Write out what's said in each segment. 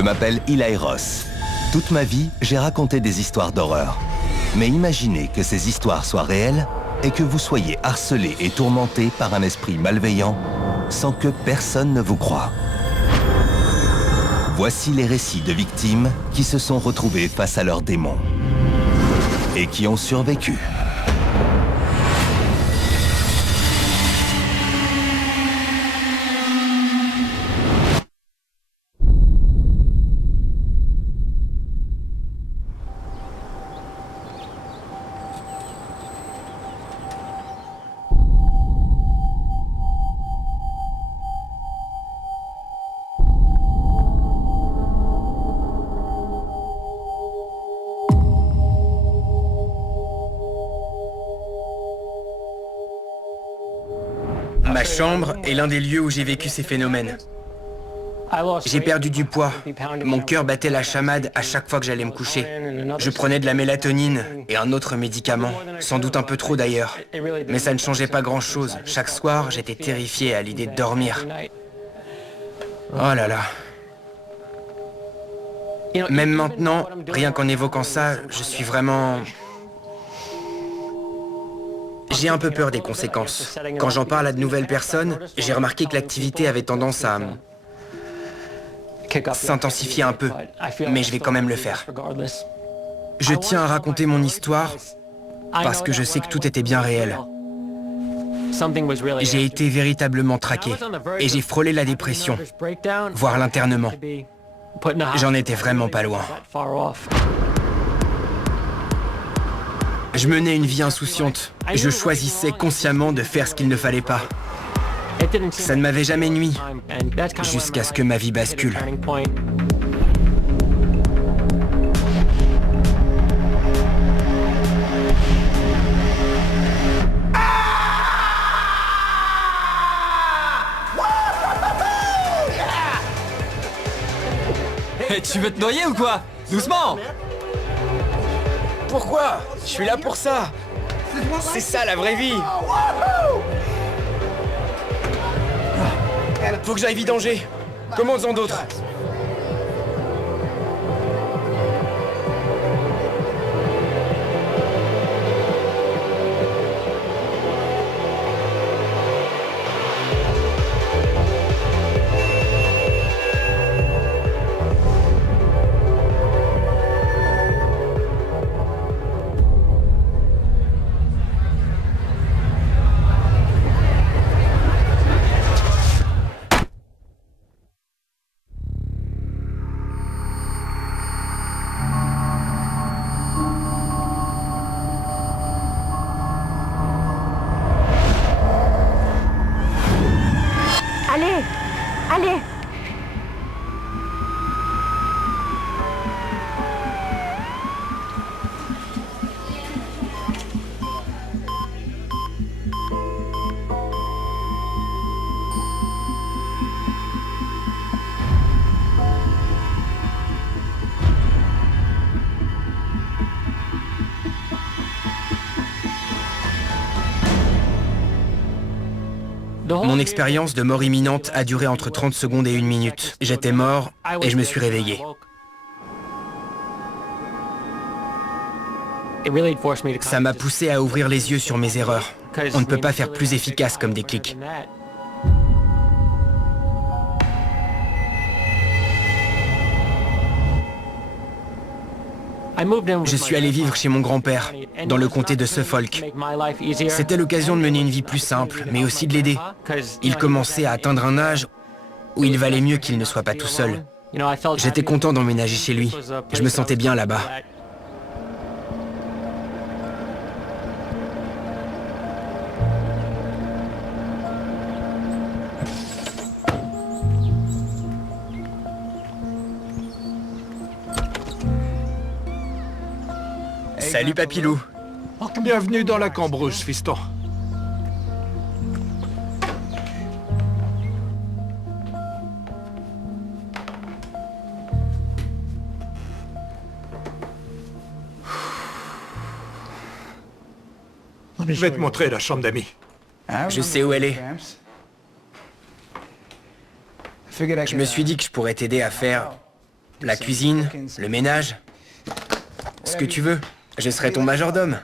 Je m'appelle Eli Ross. Toute ma vie, j'ai raconté des histoires d'horreur. Mais imaginez que ces histoires soient réelles et que vous soyez harcelé et tourmenté par un esprit malveillant sans que personne ne vous croie. Voici les récits de victimes qui se sont retrouvées face à leurs démons et qui ont survécu. Ma chambre est l'un des lieux où j'ai vécu ces phénomènes. J'ai perdu du poids. Mon cœur battait la chamade à chaque fois que j'allais me coucher. Je prenais de la mélatonine et un autre médicament, sans doute un peu trop d'ailleurs. Mais ça ne changeait pas grand-chose. Chaque soir, j'étais terrifié à l'idée de dormir. Oh là là. Même maintenant, rien qu'en évoquant ça, je suis vraiment... J'ai un peu peur des conséquences. Quand j'en parle à de nouvelles personnes, j'ai remarqué que l'activité avait tendance à s'intensifier un peu, mais je vais quand même le faire. Je tiens à raconter mon histoire parce que je sais que tout était bien réel. J'ai été véritablement traqué et j'ai frôlé la dépression, voire l'internement. J'en étais vraiment pas loin. Je menais une vie insouciante. Je choisissais consciemment de faire ce qu'il ne fallait pas. Ça ne m'avait jamais nui, jusqu'à ce que ma vie bascule. Hey, tu veux te noyer ou quoi? Doucement! Pourquoi? Je suis là pour ça. C'est ça la vraie vie. Faut que j'aille vidanger. Commande-en d'autres. Allez! Mon expérience de mort imminente a duré entre 30 secondes et 1 minute. J'étais mort et je me suis réveillé. Ça m'a poussé à ouvrir les yeux sur mes erreurs. On ne peut pas faire plus efficace comme déclic. Je suis allé vivre chez mon grand-père, dans le comté de Suffolk. C'était l'occasion de mener une vie plus simple, mais aussi de l'aider. Il commençait à atteindre un âge où il valait mieux qu'il ne soit pas tout seul. J'étais content d'emménager chez lui. Je me sentais bien là-bas. Salut Papilou. Bienvenue dans la cambrousse, fiston. Je vais te montrer la chambre d'amis. Je sais où elle est. Je me suis dit que je pourrais t'aider à faire la cuisine, le ménage. Ce que tu veux. Je serai ton majordome.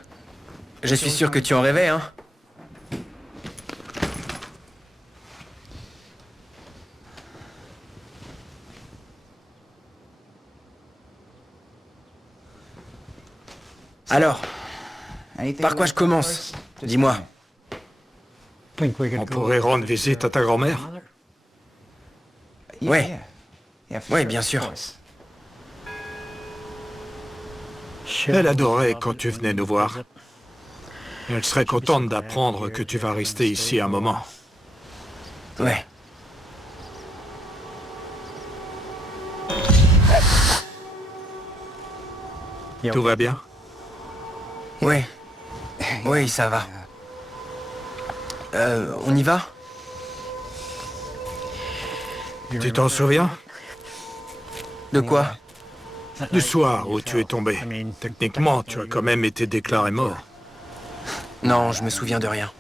Je suis sûr que tu en rêvais, hein? Alors, par quoi je commence? Dis-moi. On pourrait rendre visite à ta grand-mère? Ouais. Ouais, bien sûr. Elle adorait quand tu venais nous voir. Elle serait contente d'apprendre que tu vas rester ici un moment. Ouais. Tout va bien? Ouais. Oui, ça va. On y va? Tu t'en souviens? De quoi? Du soir où tu es tombé. Techniquement, tu as quand même été déclaré mort. Non, je me souviens de rien.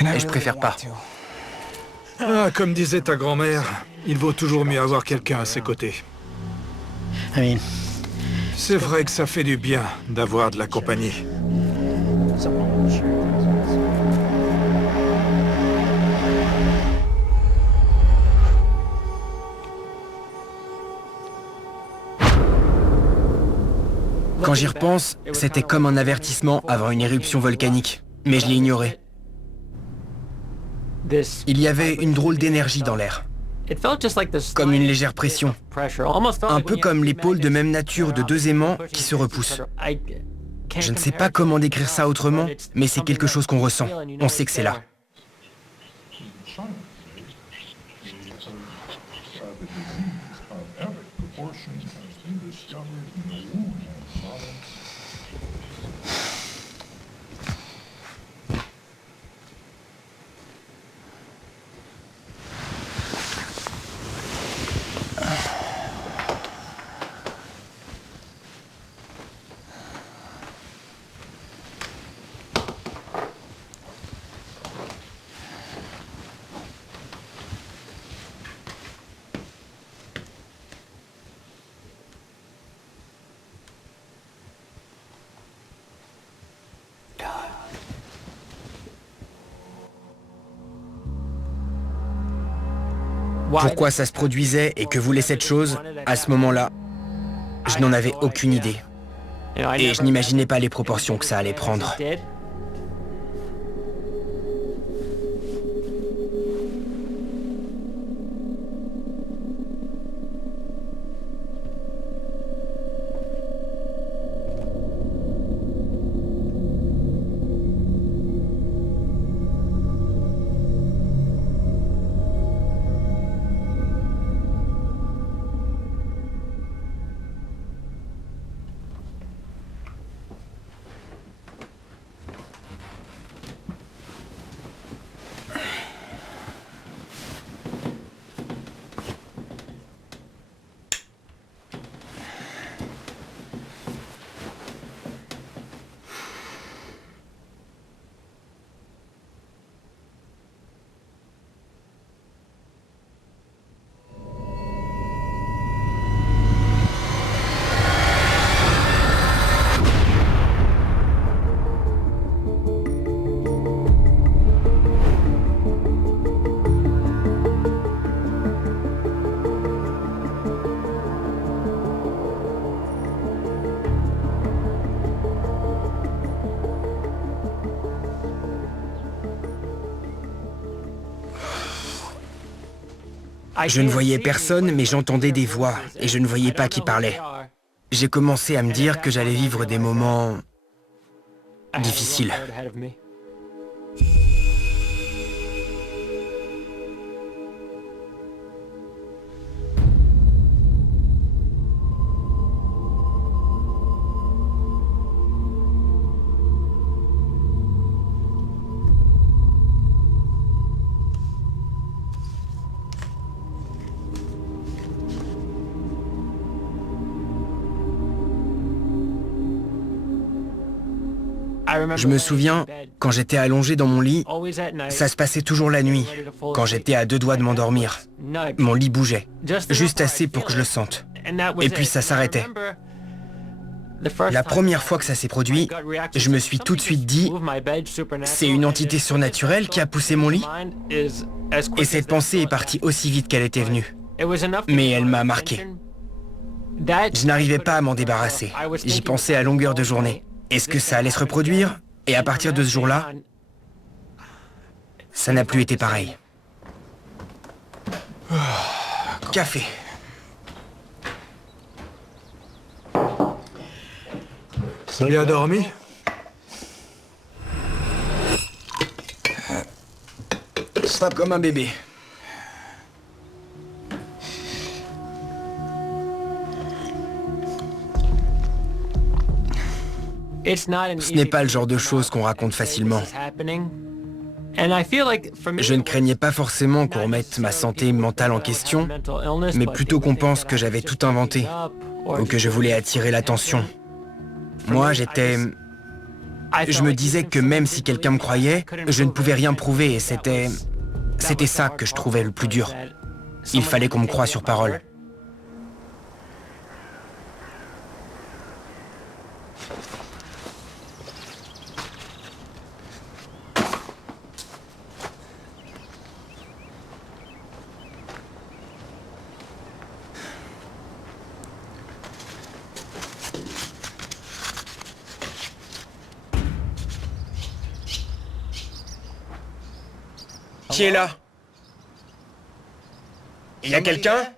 Et je préfère pas. Ah, comme disait ta grand-mère, il vaut toujours mieux avoir quelqu'un à ses côtés. C'est vrai que ça fait du bien d'avoir de la compagnie. Quand j'y repense, c'était comme un avertissement avant une éruption volcanique. Mais je l'ai ignoré. Il y avait une drôle d'énergie dans l'air. Comme une légère pression. Un peu comme l'épaule de même nature de deux aimants qui se repoussent. Je ne sais pas comment décrire ça autrement, mais c'est quelque chose qu'on ressent. On sait que c'est là. Pourquoi ça se produisait et que voulait cette chose, à ce moment-là, je n'en avais aucune idée. Et je n'imaginais pas les proportions que ça allait prendre. Je ne voyais personne, mais j'entendais des voix, et je ne voyais pas qui parlait. J'ai commencé à me dire que j'allais vivre des moments difficiles. Je me souviens, quand j'étais allongé dans mon lit, ça se passait toujours la nuit, quand j'étais à 2 doigts de m'endormir. Mon lit bougeait, juste assez pour que je le sente. Et puis ça s'arrêtait. La première fois que ça s'est produit, je me suis tout de suite dit « C'est une entité surnaturelle qui a poussé mon lit ?» Et cette pensée est partie aussi vite qu'elle était venue. Mais elle m'a marqué. Je n'arrivais pas à m'en débarrasser. J'y pensais à longueur de journée. Est-ce que ça allait se reproduire? Et à partir de ce jour-là, ça n'a plus été pareil. Café. Bien dormi? Comme un bébé. Ce n'est pas le genre de choses qu'on raconte facilement. Je ne craignais pas forcément qu'on remette ma santé mentale en question, mais plutôt qu'on pense que j'avais tout inventé, ou que je voulais attirer l'attention. Moi, je me disais que même si quelqu'un me croyait, je ne pouvais rien prouver et c'était ça que je trouvais le plus dur. Il fallait qu'on me croie sur parole. Qui est là? Il y a quelqu'un?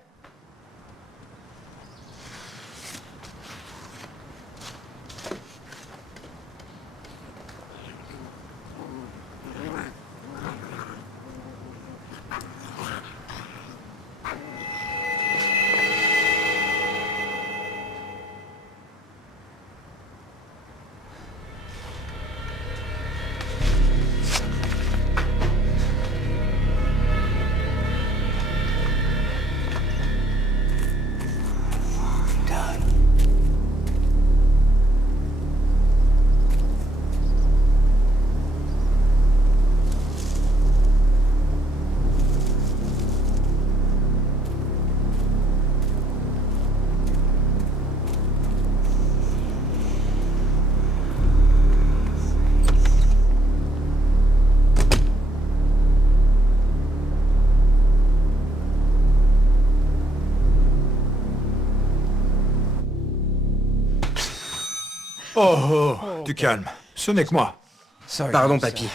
Oh, du calme. Ce n'est que moi. Pardon, papy.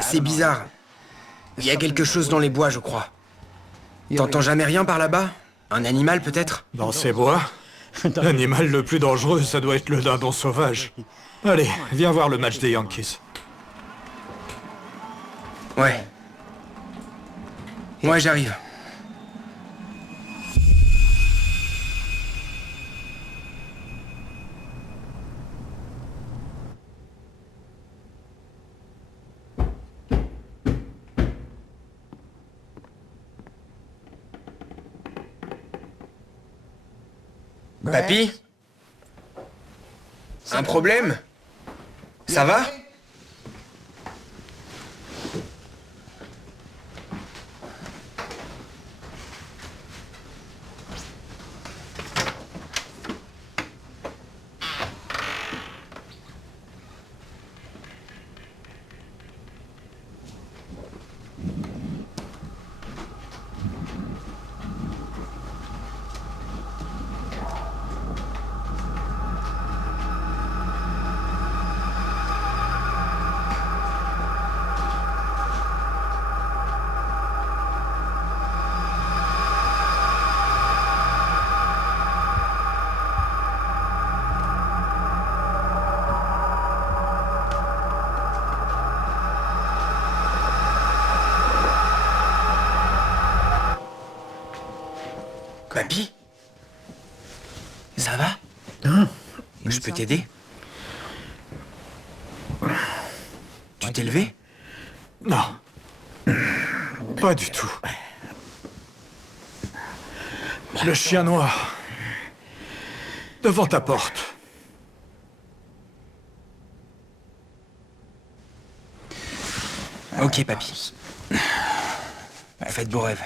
C'est bizarre. Il y a quelque chose dans les bois, je crois. T'entends jamais rien par là-bas? Un animal, peut-être? Dans ces bois, l'animal le plus dangereux, ça doit être le dindon sauvage. Allez, viens voir le match des Yankees. Ouais. Ouais, j'arrive. Papy? Un problème? Ça va? Papy? Ça va? Je peux t'aider? Tu t'es levé? Non. Pas du tout. Le chien noir. Devant ta porte. Ok, papy. Faites beaux rêves.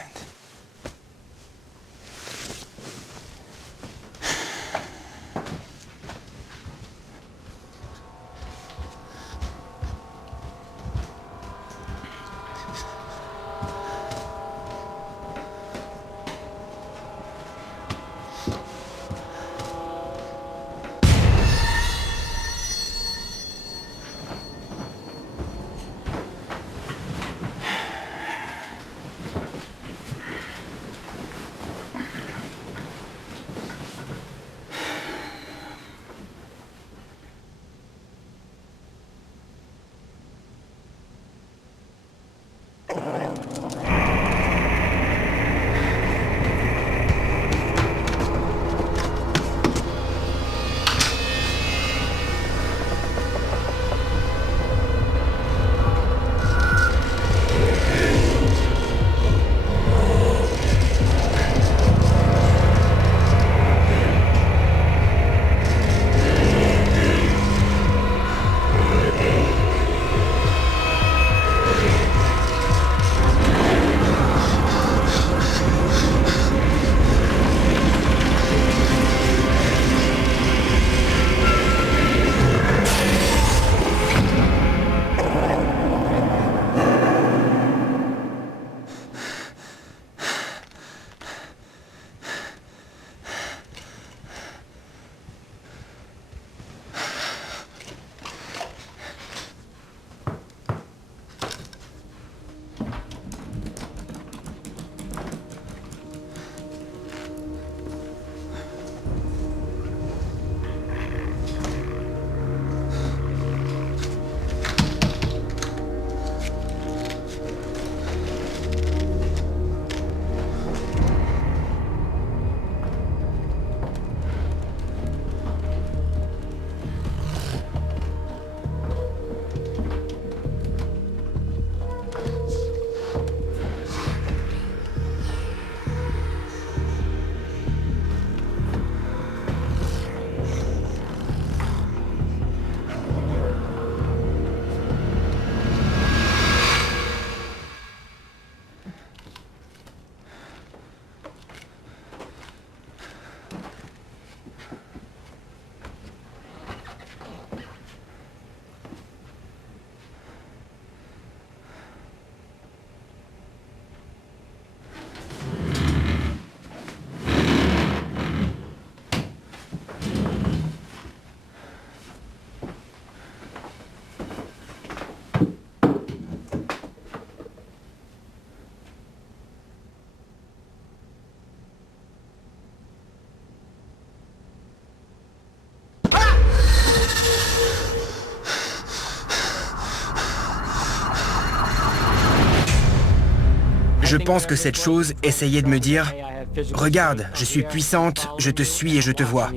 Je pense que cette chose essayait de me dire « Regarde, je suis puissante, je te suis et je te vois ».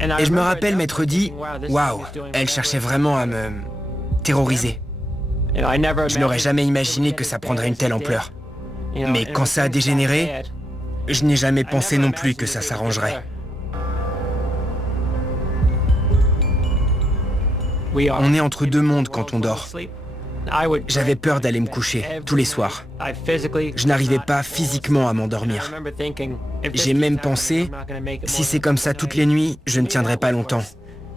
Et je me rappelle m'être dit « Waouh, elle cherchait vraiment à me terroriser ». Je n'aurais jamais imaginé que ça prendrait une telle ampleur. Mais quand ça a dégénéré, je n'ai jamais pensé non plus que ça s'arrangerait. On est entre deux mondes quand on dort. J'avais peur d'aller me coucher, tous les soirs. Je n'arrivais pas physiquement à m'endormir. J'ai même pensé, si c'est comme ça toutes les nuits, je ne tiendrai pas longtemps.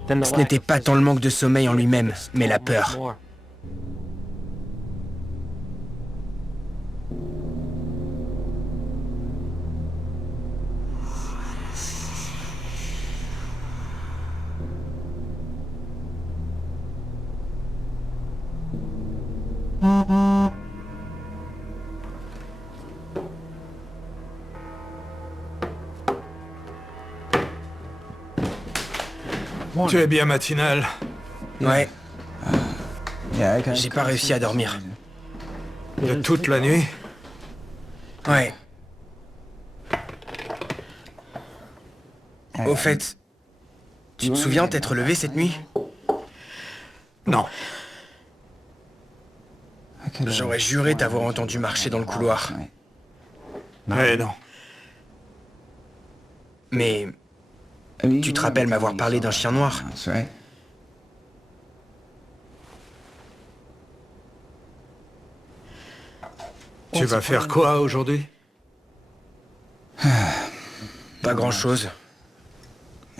Ce n'était pas tant le manque de sommeil en lui-même, mais la peur. Tu es bien matinal. Ouais. J'ai pas réussi à dormir. De toute la nuit? Ouais. Au fait, tu te souviens t'être levé cette nuit? Non. J'aurais juré t'avoir entendu marcher dans le couloir. Eh non. Mais tu te rappelles m'avoir parlé d'un chien noir? Tu vas faire quoi aujourd'hui? Pas grand-chose.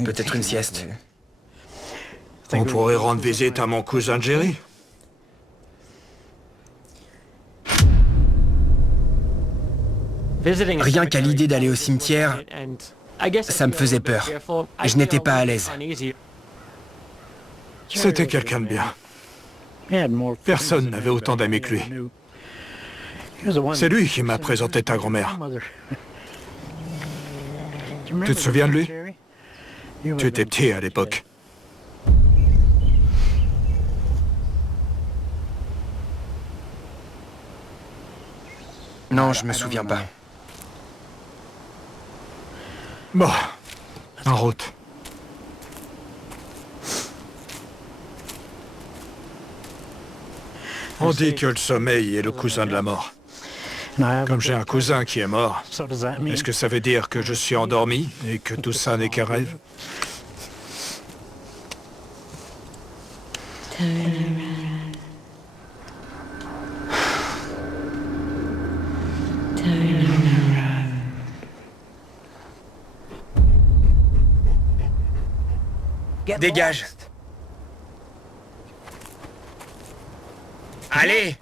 Peut-être une sieste. On pourrait rendre visite à mon cousin Jerry. Rien qu'à l'idée d'aller au cimetière, ça me faisait peur. Je n'étais pas à l'aise. C'était quelqu'un de bien. Personne n'avait autant d'amis que lui. C'est lui qui m'a présenté ta grand-mère. Tu te souviens de lui? Tu étais petit à l'époque. Non, je me souviens pas. Bon, en route. On dit que le sommeil est le cousin de la mort. Comme j'ai un cousin qui est mort, est-ce que ça veut dire que je suis endormi et que tout ça n'est qu'un rêve? Dégage! Allez!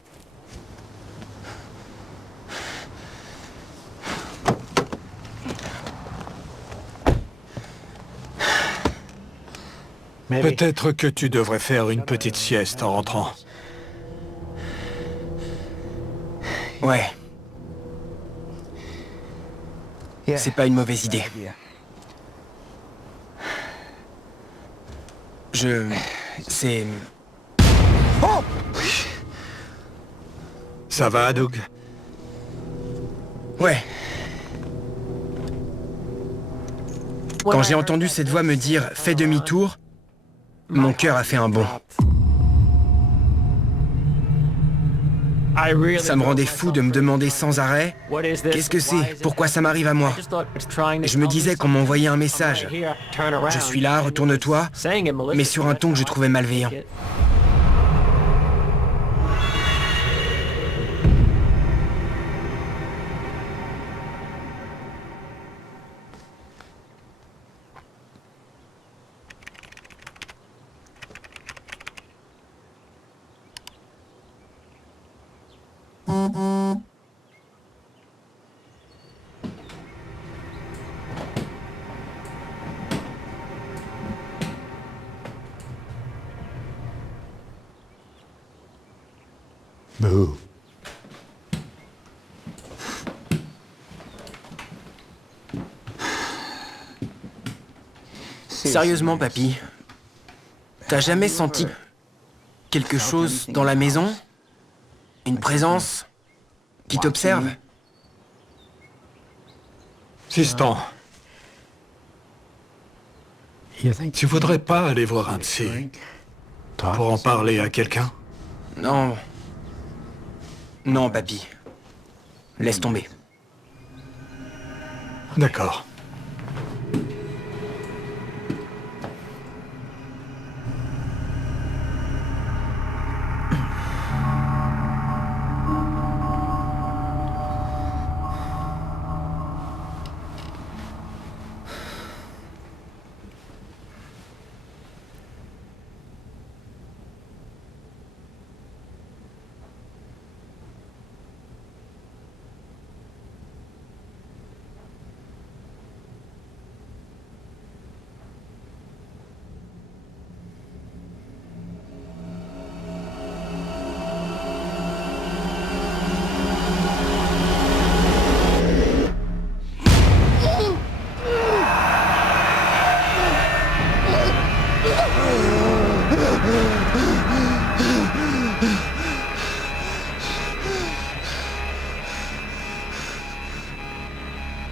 Peut-être que tu devrais faire une petite sieste en rentrant. Ouais. C'est pas une mauvaise idée. C'est... Oh! Ça va, Doug? Ouais. Quand j'ai entendu cette voix me dire « fais demi-tour », mon cœur a fait un bond. Ça me rendait fou de me demander sans arrêt « Qu'est-ce que c'est? Pourquoi ça m'arrive à moi ?» Je me disais qu'on m'envoyait un message. « Je suis là, retourne-toi », mais sur un ton que je trouvais malveillant. Bouh. Sérieusement, papy, t'as jamais senti quelque chose dans la maison? Une présence qui t'observe? Sistan, tu voudrais pas aller voir un psy pour en parler à quelqu'un? Non. Non, papy. Laisse tomber. D'accord.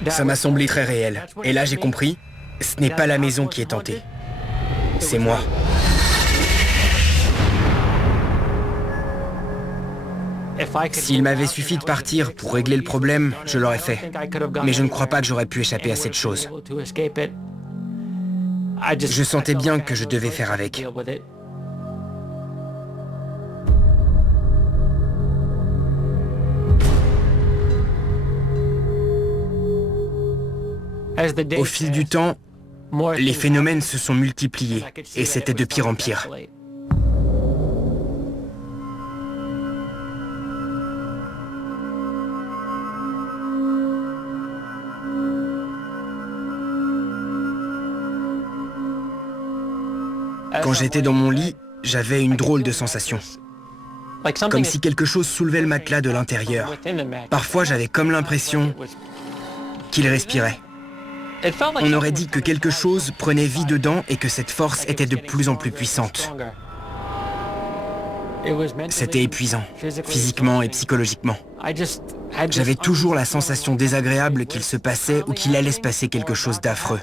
Ça m'a semblé très réel. Et là, j'ai compris, ce n'est pas la maison qui est tentée. C'est moi. S'il m'avait suffi de partir pour régler le problème, je l'aurais fait. Mais je ne crois pas que j'aurais pu échapper à cette chose. Je sentais bien que je devais faire avec. Au fil du temps, les phénomènes se sont multipliés et c'était de pire en pire. Quand j'étais dans mon lit, j'avais une drôle de sensation. Comme si quelque chose soulevait le matelas de l'intérieur. Parfois, j'avais comme l'impression qu'il respirait. On aurait dit que quelque chose prenait vie dedans et que cette force était de plus en plus puissante. C'était épuisant, physiquement et psychologiquement. J'avais toujours la sensation désagréable qu'il se passait ou qu'il allait se passer quelque chose d'affreux.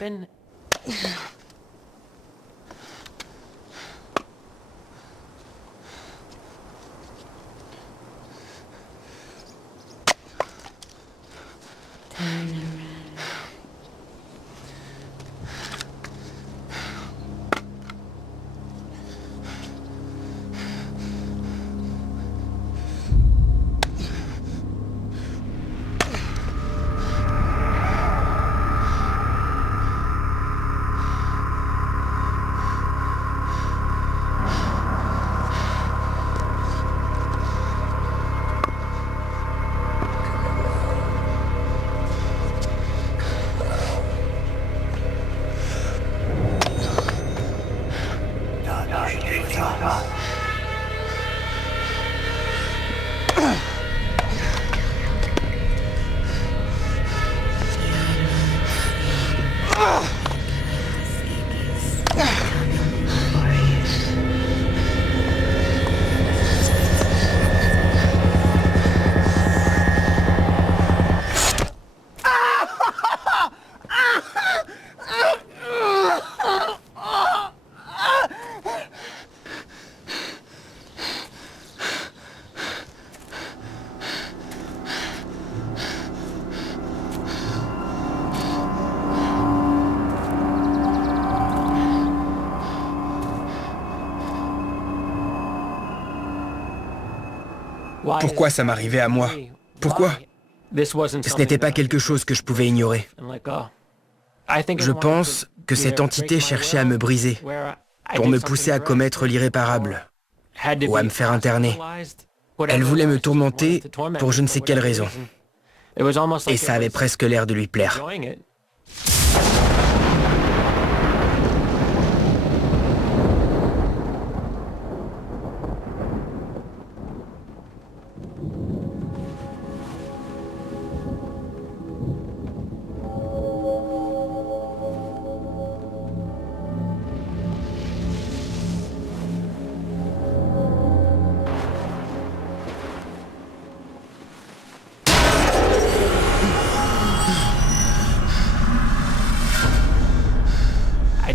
Pourquoi ça m'arrivait à moi? Pourquoi? Ce n'était pas quelque chose que je pouvais ignorer. Je pense que cette entité cherchait à me briser, pour me pousser à commettre l'irréparable, ou à me faire interner. Elle voulait me tourmenter pour je ne sais quelle raison. Et ça avait presque l'air de lui plaire.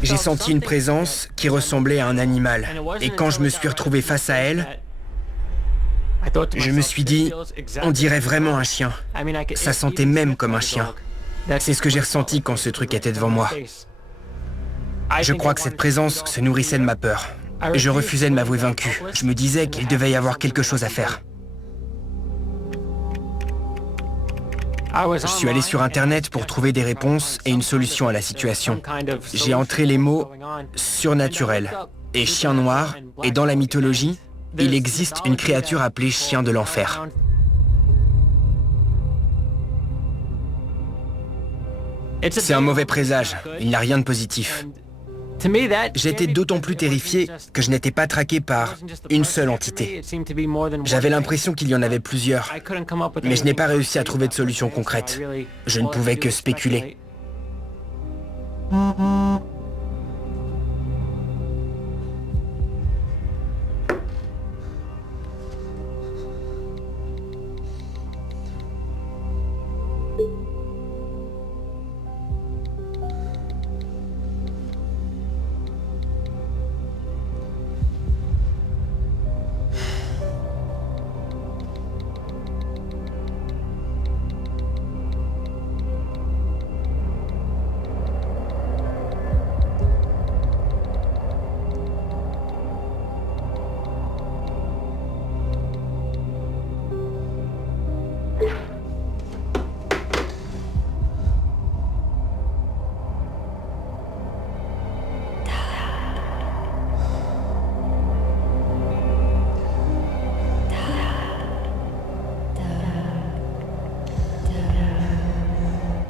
J'ai senti une présence qui ressemblait à un animal. Et quand je me suis retrouvé face à elle, je me suis dit, on dirait vraiment un chien. Ça sentait même comme un chien. C'est ce que j'ai ressenti quand ce truc était devant moi. Je crois que cette présence se nourrissait de ma peur. Je refusais de m'avouer vaincu. Je me disais qu'il devait y avoir quelque chose à faire. Je suis allé sur Internet pour trouver des réponses et une solution à la situation. J'ai entré les mots « surnaturel » et « chien noir » et dans la mythologie, il existe une créature appelée chien de l'enfer. C'est un mauvais présage, il n'y a rien de positif. J'étais d'autant plus terrifié que je n'étais pas traqué par une seule entité. J'avais l'impression qu'il y en avait plusieurs, mais je n'ai pas réussi à trouver de solution concrète. Je ne pouvais que spéculer.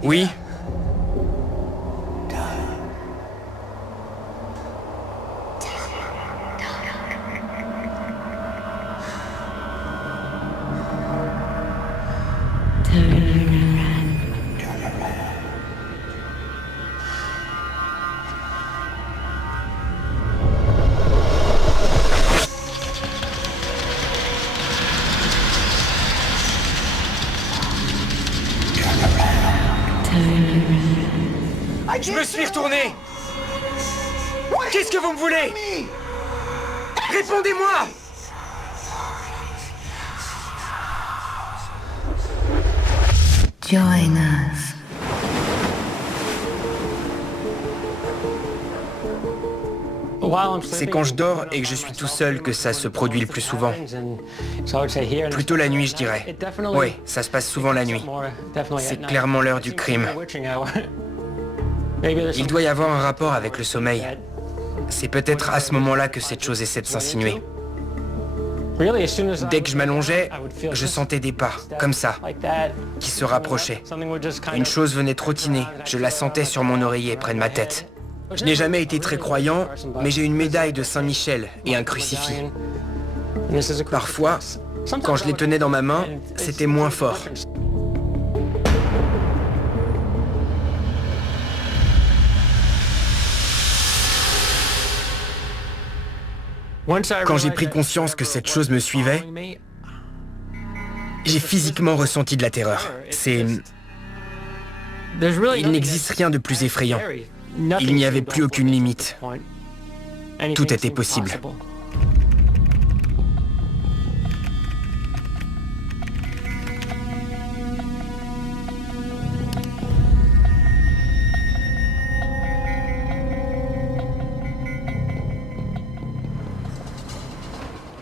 Oui. Je me suis retourné. Qu'est-ce que vous me voulez? Répondez-moi! Join us. C'est quand je dors et que je suis tout seul que ça se produit le plus souvent. Plutôt la nuit, je dirais. Oui, ça se passe souvent la nuit. C'est clairement l'heure du crime. Il doit y avoir un rapport avec le sommeil. C'est peut-être à ce moment-là que cette chose essaie de s'insinuer. Dès que je m'allongeais, je sentais des pas, comme ça, qui se rapprochaient. Une chose venait trottiner, je la sentais sur mon oreiller près de ma tête. Je n'ai jamais été très croyant, mais j'ai une médaille de Saint-Michel et un crucifix. Parfois, quand je les tenais dans ma main, c'était moins fort. Quand j'ai pris conscience que cette chose me suivait, j'ai physiquement ressenti de la terreur. Il n'existe rien de plus effrayant. Il n'y avait plus aucune limite. Tout était possible.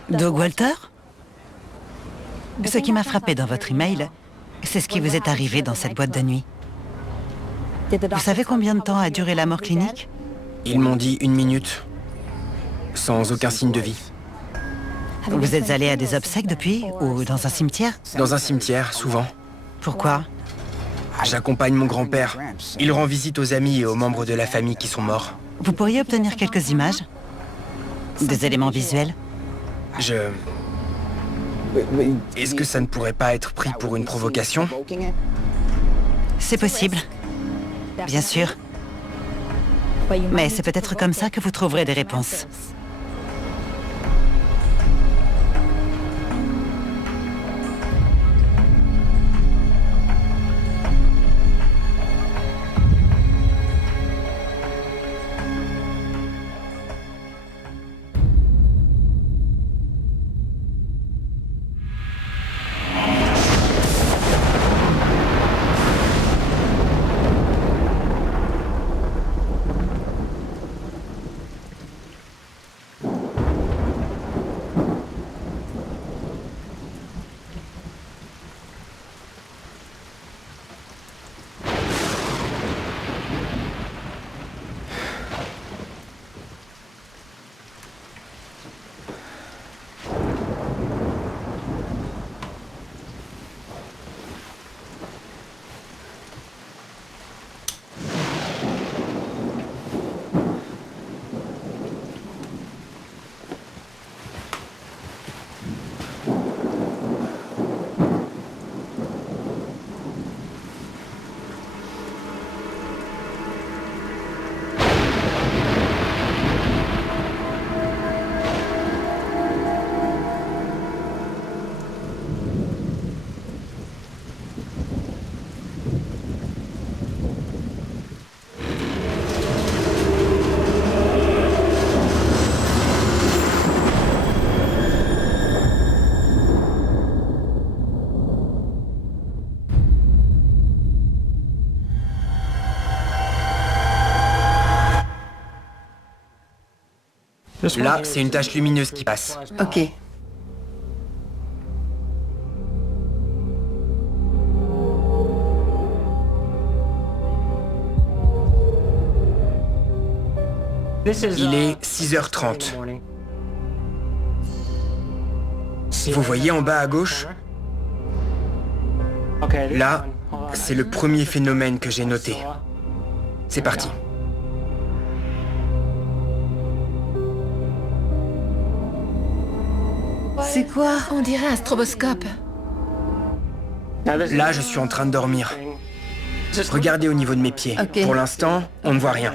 Doug Walter? Ce qui m'a frappé dans votre email, c'est ce qui vous est arrivé dans cette boîte de nuit. Vous savez combien de temps a duré la mort clinique? Ils m'ont dit 1 minute, sans aucun signe de vie. Vous êtes allé à des obsèques depuis, ou dans un cimetière? Dans un cimetière, souvent. Pourquoi? J'accompagne mon grand-père. Il rend visite aux amis et aux membres de la famille qui sont morts. Vous pourriez obtenir quelques images? Des éléments visuels? Est-ce que ça ne pourrait pas être pris pour une provocation? C'est possible. Bien sûr. Mais c'est peut-être comme ça que vous trouverez des réponses. Là, c'est une tache lumineuse qui passe. Ok. Il est 6h30. Vous voyez en bas à gauche? Là, C'est le premier phénomène que j'ai noté. C'est parti. C'est quoi? On dirait un stroboscope. Là, je suis en train de dormir. Regardez au niveau de mes pieds. Ok. Pour l'instant, on ne voit rien.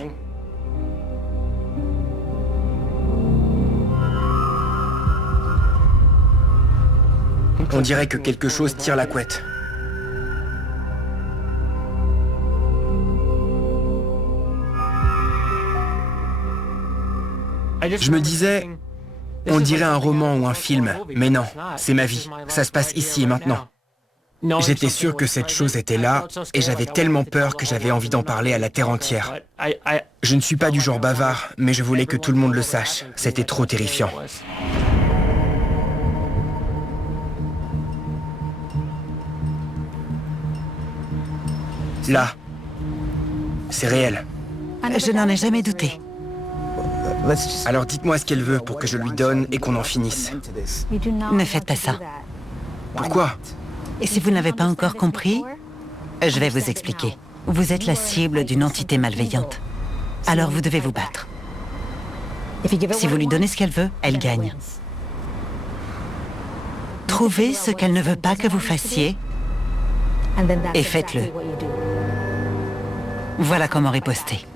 On dirait que quelque chose tire la couette. Je me disais, on dirait un roman ou un film, mais non, c'est ma vie. Ça se passe ici et maintenant. J'étais sûr que cette chose était là, et j'avais tellement peur que j'avais envie d'en parler à la terre entière. Je ne suis pas du genre bavard, mais je voulais que tout le monde le sache. C'était trop terrifiant. Là, c'est réel. Je n'en ai jamais douté. Alors dites-moi ce qu'elle veut pour que je lui donne et qu'on en finisse. Ne faites pas ça. Pourquoi? Et si vous n'avez pas encore compris, je vais vous expliquer. Vous êtes la cible d'une entité malveillante. Alors vous devez vous battre. Si vous lui donnez ce qu'elle veut, elle gagne. Trouvez ce qu'elle ne veut pas que vous fassiez et faites-le. Voilà comment riposter.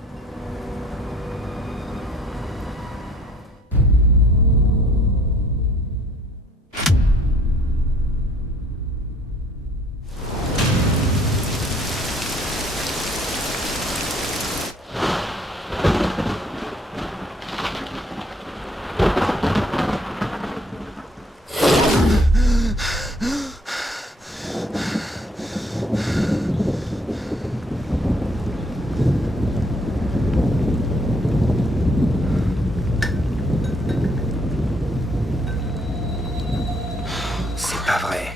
C'est pas vrai.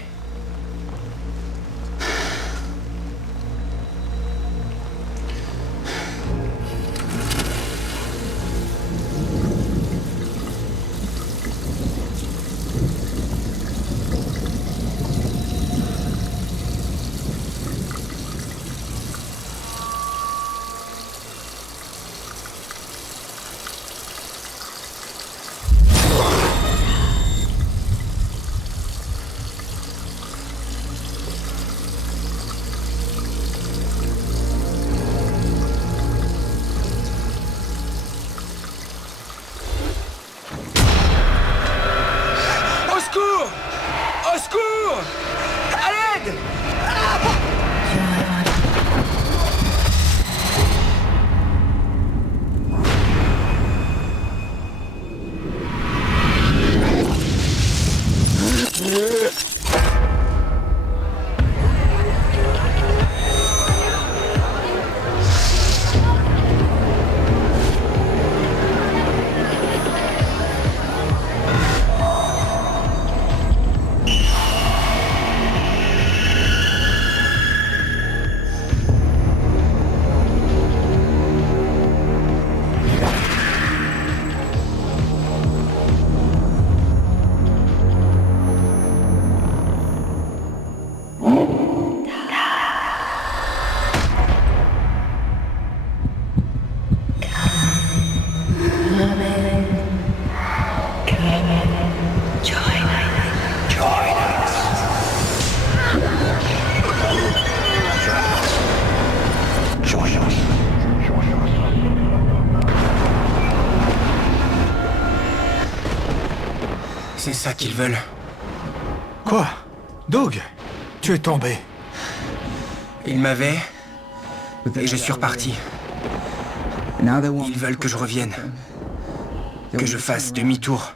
Au secours! Au secours! À l'aide! C'est ça qu'ils veulent. Quoi? Doug, tu es tombé. Ils m'avaient... et je suis reparti. Ils veulent que je revienne. Que je fasse demi-tour.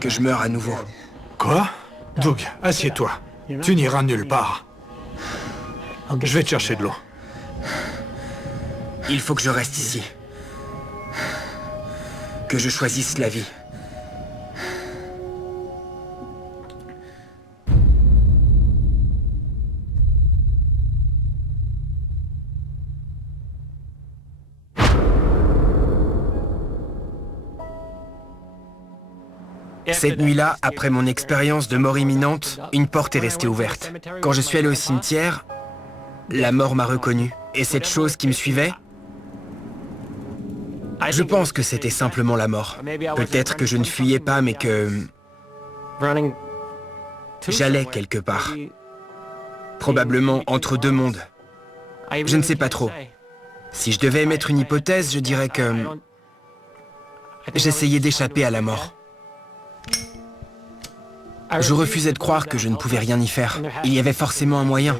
Que je meure à nouveau. Quoi? Doug, assieds-toi. Tu n'iras nulle part. Je vais te chercher de l'eau. Il faut que je reste ici. Que je choisisse la vie. Cette nuit-là, après mon expérience de mort imminente, une porte est restée ouverte. Quand je suis allé au cimetière, la mort m'a reconnu. Et cette chose qui me suivait, je pense que c'était simplement la mort. Peut-être que je ne fuyais pas, mais que j'allais quelque part. Probablement entre deux mondes. Je ne sais pas trop. Si je devais émettre une hypothèse, je dirais que j'essayais d'échapper à la mort. Je refusais de croire que je ne pouvais rien y faire. Il y avait forcément un moyen.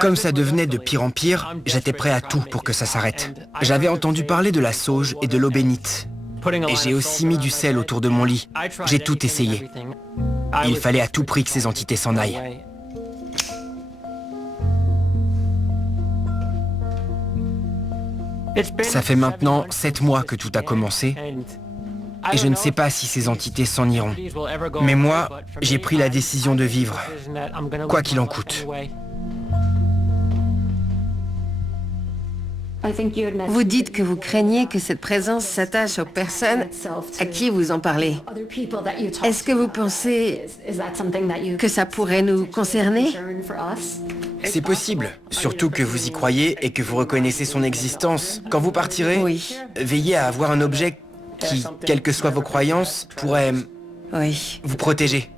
Comme ça devenait de pire en pire, j'étais prêt à tout pour que ça s'arrête. J'avais entendu parler de la sauge et de l'eau bénite. Et j'ai aussi mis du sel autour de mon lit. J'ai tout essayé. Il fallait à tout prix que ces entités s'en aillent. Ça fait maintenant 7 mois que tout a commencé. Et je ne sais pas si ces entités s'en iront. Mais moi, j'ai pris la décision de vivre, quoi qu'il en coûte. Vous dites que vous craignez que cette présence s'attache aux personnes à qui vous en parlez. Est-ce que vous pensez que ça pourrait nous concerner? C'est possible, surtout que vous y croyez et que vous reconnaissez son existence. Quand vous partirez, Oui. veillez à avoir un objet qui, quelles que soient vos croyances, pourrait vous protéger.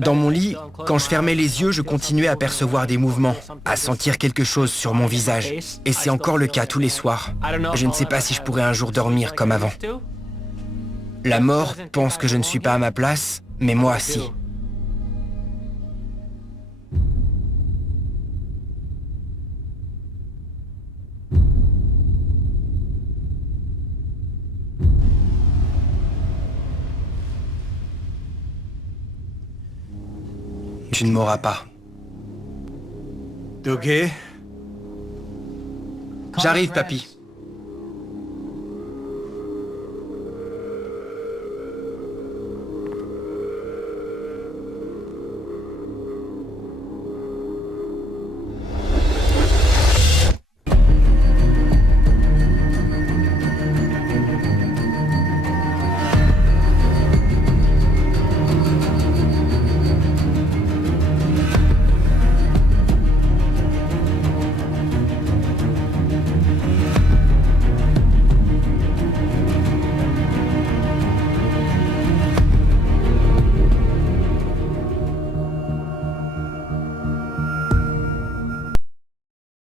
Dans mon lit, quand je fermais les yeux, je continuais à percevoir des mouvements, à sentir quelque chose sur mon visage. Et c'est encore le cas tous les soirs. Je ne sais pas si je pourrais un jour dormir comme avant. La mort pense que je ne suis pas à ma place, mais moi, si. Tu ne m'auras pas. Doge? J'arrive, papy.